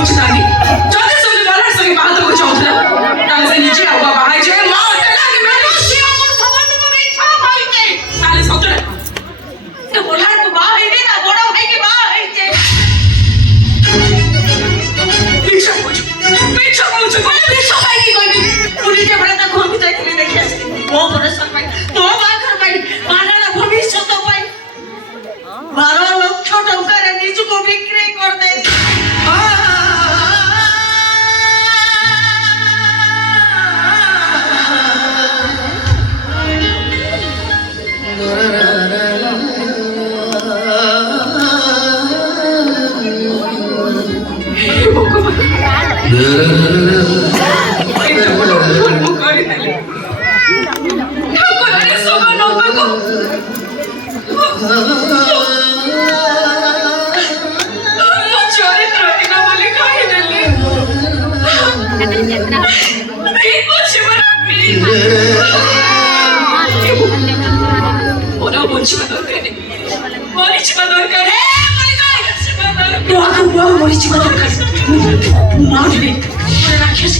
उचित आली যদি তুমি বলার সঙ্গে বাহাদুর को চাউথলা তাহলে সে নিচে আগুয়া বাহাই যে মা ওটা লাগে মেরে সে আমার খবর তো তুমি ইচ্ছা পাইতে তাহলে সতরে তো বলার তো বাহাই নে না বড় ভাই কি বাহাইছে পিছা বুঝো বলে পিছা ভাই কি কইবি পুরি যে বড় তা ঘর ভিতরে খেলে দেখি আসি ও বড় সরপাই তো বাঘর ভাই মানার ভবিষ্যৎ পাই 12 লক্ষ টাকার নিজকে বিক্রি করে দেই মরিচিবা দরকার মারবে রাখিস